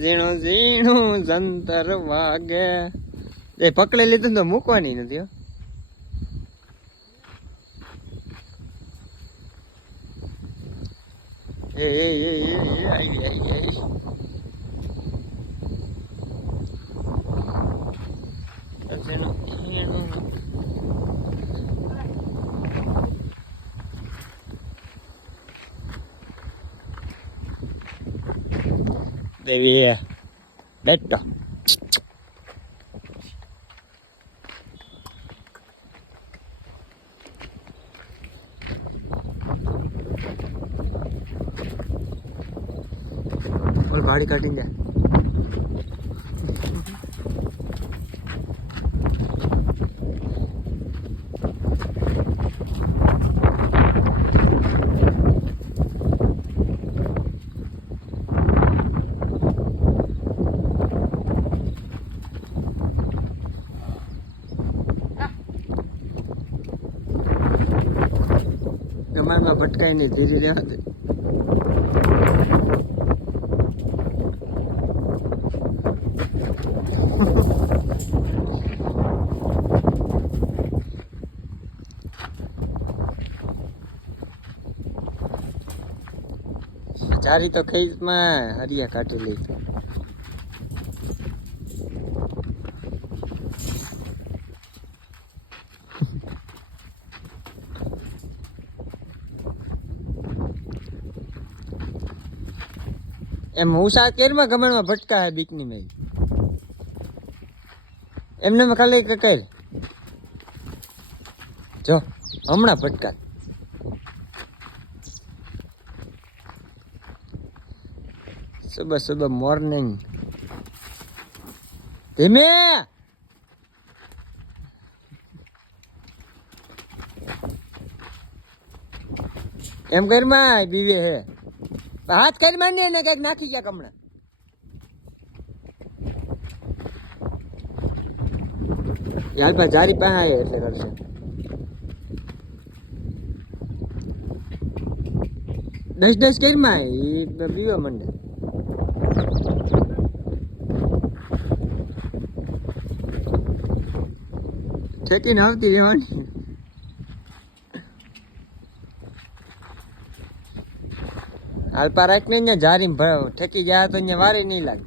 ઝીણું ઝીણું જંતર વાગે. એ પકડી લીધું તો મૂકવાની નથી હો. એ આવી આવી ઝીણું ઝીણું. દેવી બેટો ઓલ ભાડી કાઢી દે. ગમાનમાં ભટકાય નહીં, ધીરે રહેવા દે. ચારી તો ખેતમાં હરિયા કાઢી લઈ. એમ ઉષા કેરમાં ગમણમાં ભટકા હે બીકની મેં એમને મેં ખાલી કઈ જો હમણાં ભટકા. સુબહ સુબહ મોર્નિંગ ધીમે એમ કરમાં બીવે હે. હાથ કરી માની ને કઈક નાખી ગયા કમણા. યાર પા જારી પાસે આવ્યો એટલે કરશે. દસ કરમાં એ બીવો મંડે. ઠેકીને આવતી રહેવાની. હાલપા રાખ ને જારી ઠેકી જાય તો વારી નહીં લાગે.